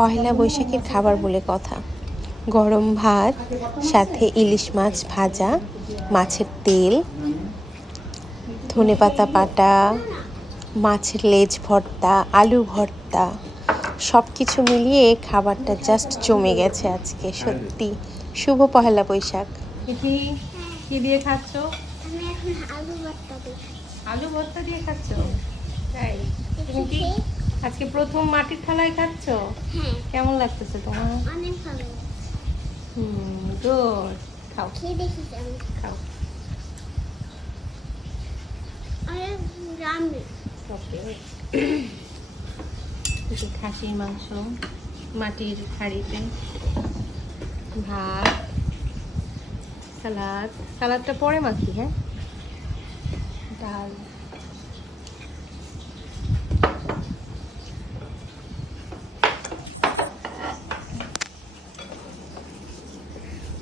পহেলা বৈশাখের খাবার বলে কথা। গরম ভাত, সাথে ইলিশ মাছ ভাজা, মাছের তেল, ধনেপাতা বাটা, মাছের লেজ ভর্তা, আলু ভর্তা, সব কিছু মিলিয়ে খাবারটা জাস্ট জমে গেছে আজকে। সত্যি শুভ পহেলা বৈশাখ। কি দিয়ে খাচ্ছ? আমি এখন আলু ভর্তা দিই। আলু ভর্তা দিয়ে খাচ্ছ? তাই? তুমি কি আজকে প্রথম মাটির থালায় খাচ্ছ? হ্যাঁ। কেমন লাগতেছে তোমার? অনেক ভালো। গুড। খাও, খেয়ে দেখি কেমন। খাও। অনেক রান্না। ওকে। খাসির মাংস মাটির হাঁড়িতে, ভাত, সালাদটা পরে মাখি, হ্যাঁ, ডাল,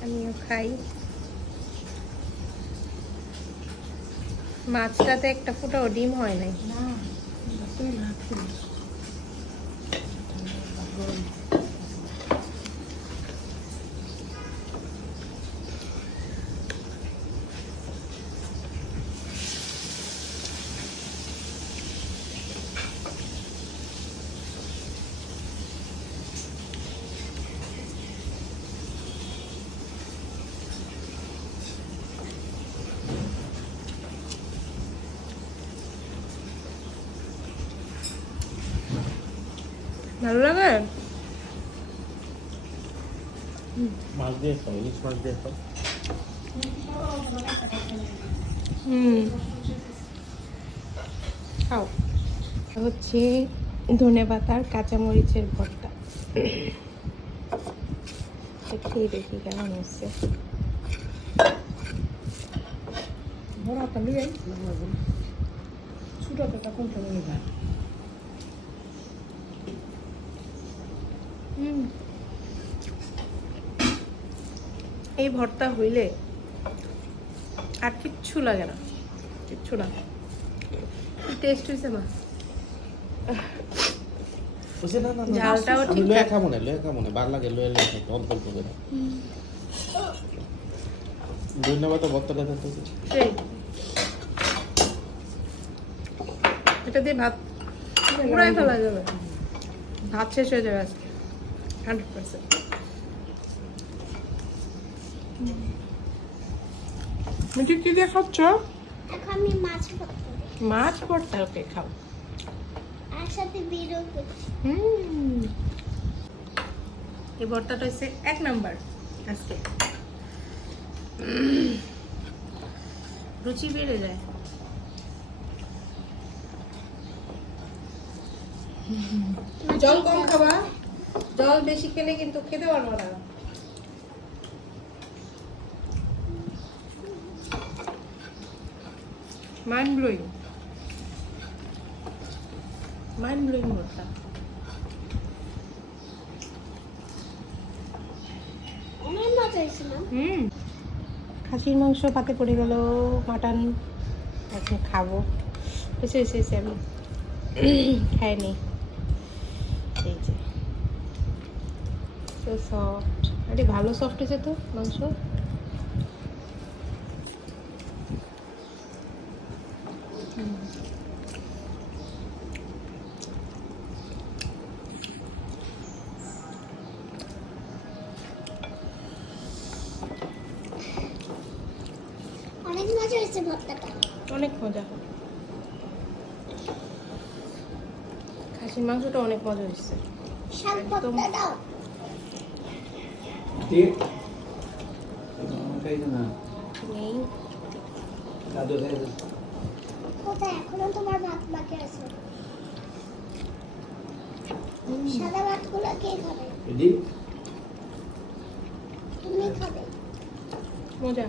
আমিও খাই। মাছটাতে একটা ফুটাও ডিম হয় নাই। ভালো লাগে? মাছ দিয়ে খাও, ইলিশ মাছ দিয়ে খাও। খাও। হচ্ছে ধনেপাতার কাঁচামরিচের ভর্তা। খেয়ে দেখি কেমন হচ্ছে। এই ভর্তা হইলে আর কিচ্ছু লাগে না, কিচ্ছু না। টেস্ট হয়েছে মা? ঝালটাও ঠিক লয়ে খাবো না, বার লাগে লয়ে খাইতে অল্প অল্প করে। ধন্যবাদ ভর্তাটা থাকতেছে সেই। এটা দিয়ে ভাত পুরাই ফেলা যাবে, ভাত শেষ হয়ে যাবে আজকে 100%। মিঠি কি দিয়ে খাচ্ছ? এখন আমি মাছ ভর্তা দিই। মাছ ভর্তা, ওকে খাও। আর সাথে বিরও করছি। এই ভর্তাটা হচ্ছে 1 নাম্বার আজকে। রুচি বেড়ে যায়। জল কম খাবা, জল বেশি খেলে কিন্তু খেতে পারবো না। মাইন্ড ব্লোয়িং ভর্তা। অনেক মজা হয়েছিল। খাসির মাংস পাতে পড়ে গেল, মাটন এখন খাবো। এসে আমি খাইনি। এই যে তো সফট, আরে ভালো সফট হয়েছে তো মাংস। অনেক মজা হয়েছে ভর্তাটা। অনেক মজা, খাসির মাংসটা অনেক মজা হয়েছে। শাক ভর্তা দাও। নেই, কোথায়? এখনো তোমার ভাত বাকি আছে। সাদা ভাতগুলো কে খাবে? তুমি খাবে। মজা।